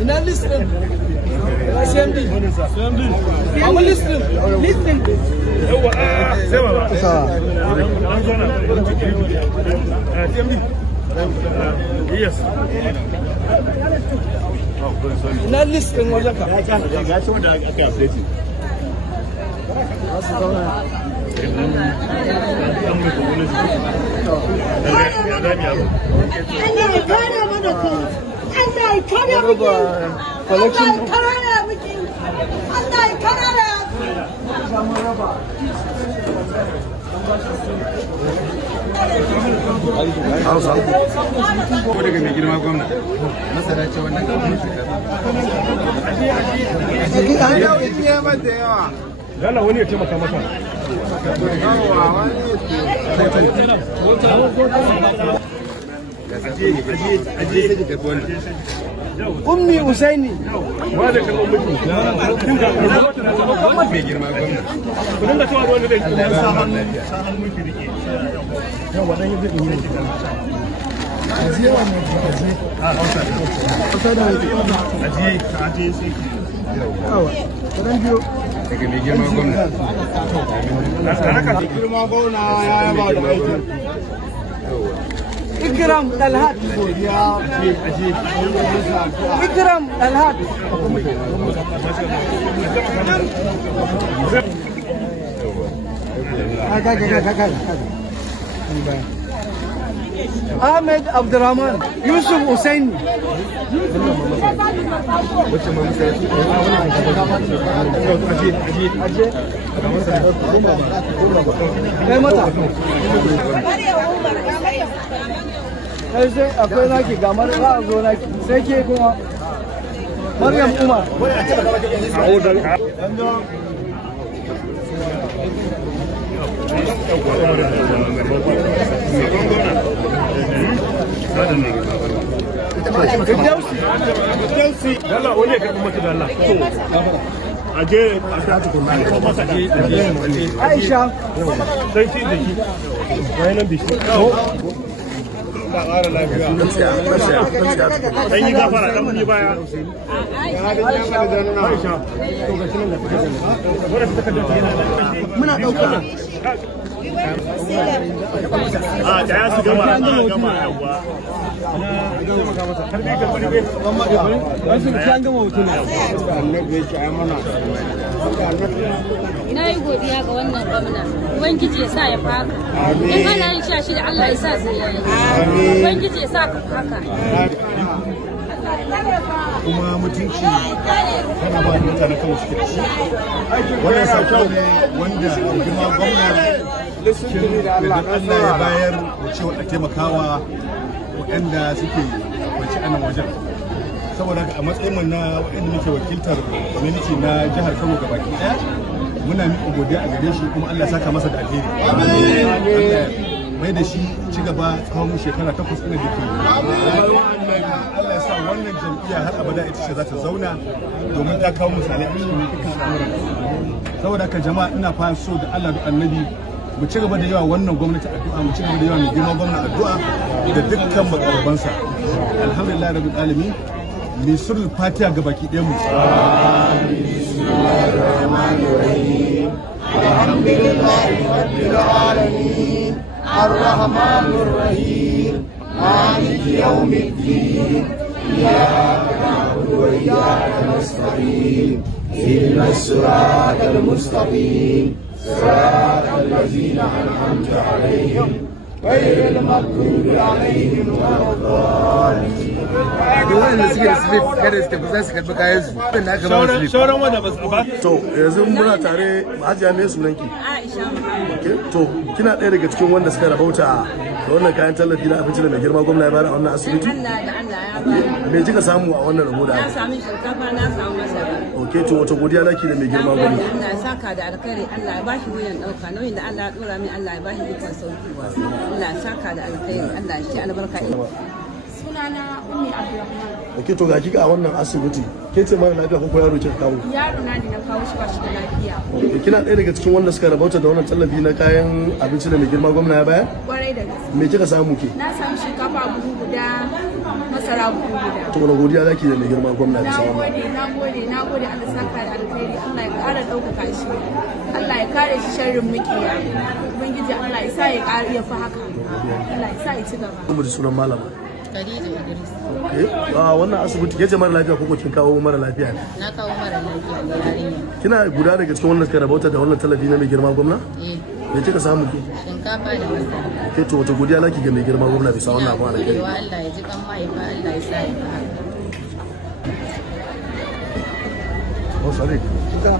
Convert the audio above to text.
Ina listen. Assembly. I'm listening. Listen. Yes. Ina listen wajen ka. Ga shi wanda aka update. Ko daga mai girma gwamna masara ce wannan Yalla wani ya taimaka masa. Ummi Usaini. Wanda ka ummi. mai girma gwamna. Ku dinga cewa ruwan da zai sa hannu ki rike. Yawa dan yin zai yi. Ajiye wannan ajiye. Kusa da ajiye sai. Yawa. Kudan biyo. Daga mai girma gwamna. Girma gwamna ya yaba da aikin. Ikram Dalhat. Ikram Dalhat. Ahmed Abdurrahman. Yusuf Hussein. Sai akwai naki ga za a zo naki sai ke kuma Maryam Umar. Yalla wani ya karɓi mata da Allah. Aje a ta tukuna. Aisha. Sai ki da ki. Bayanan bishi. Ka ƙara lafiya. An yi gafara ɗan muni baya. Aisha. Muna ɗauka. A da ya su gama yawa. Ina yi godiya ga wannan gwamna. Ubangiji ya sa ya faka. In ana yin shashi da Allah ya sa sai ya yi. Ubangiji ya sa ka haka. Kuma mutunci kana ba mutane kan suke da shi. Wannan sako ne wanda girma gwamna da Allah ya bayar da cewa a taimakawa waɗanda suke kwanci a nan wajen. Saboda a matsayin mu na waɗanda muke wakiltar community na jihar Kano gabaki ɗaya muna miƙa godiya a gare shi kuma Allah ya saka masa da alheri. Mai da shi ci gaba tsawon shekara 8 ɗin da ke Allah ya sa wannan jam'iyya har abada ita ce za ta zauna domin ta kawo misalai a cikin dukkan al'amuran. Saboda haka jama'a ina fara so da Allah da Annabi mu ci gaba da yawa wannan gwamnati addu'a, mu ci gaba da yawa mai girma gwamnati addu'a da dukkan makarabansa. Alhamdulillah rabbil alamin. Mai sirrin Fatiha ga baki ɗayan mu. Alhamdulillahi rabbil alamin. الرحمن الرحيم مالك يوم الدين إياك نعبد وإياك نستعين اهدنا الصراط المستقيم صراط الذين أنعمت عليهم غير المغضوب عليهم ولا الضالين. Wanda suke da slip kada su tafi za su karɓi kayan su. Wanda aka ba slip. Sauran wanda ba su ba. To yanzu muna tare Hajiya me sunanki? Aisha. To kina ɗaya daga cikin wanda suka rabauta da wannan kayan tallafi na abinci da mai girma gwamna ya bada a wannan asibiti? Allah da Allah ya bani. Me kika samu a wannan rabo da Na aka? samu shinkafa, na samu masara. Okay, to wata godiya naki da mai girma gwamna? Allah ya saka da alkhairi, Allah ya bashi wuyan ɗauka, nauyin da Allah ya ɗora min, Allah ya bashi ikon sauki. Allah ya saka da alkhairi, Allah ya shi albarka. Sunana Ummi Abdulrahman. Okay, to ga kika a wannan asibiti. Ke ce mara lafiya ko yaro kika kawo? Yaro na da na kawo shi ba shi da lafiya. Okay, kina ɗaya daga cikin wanda suka rabauta da wannan tallafi na kayan abinci da mai girma gwamna ya bayar? Kwarai da gaske. Me kika samu ke? Na samu shinkafa buhu guda, to wani godiya zaki da mai girma gwamna da sauran na gode Allah saka da alkhairi Allah ya ƙara ɗaukaka shi Allah ya kare shi sharrin mukiya ubangiji Allah ya sa ya ƙara ya fi haka Allah ya sa ya ci gaba kuma da sunan malama Khadija Idris. Wannan asibiti ke mara lafiya ko kin kawo mara lafiya ne? Na kawo mara lafiya ne yarinya. Kina guda daga cikin wannan suka rabauta da wannan tallafi na mai girma gwamna? Eh. Me kika samu ki? Shinkafa da masara. Ke to wata godiya laki ga mai girma gwamna bisa wannan abu da kai. Allah ya ji kan mahaifa Allah ya sa ya Oh, sorry. Kika.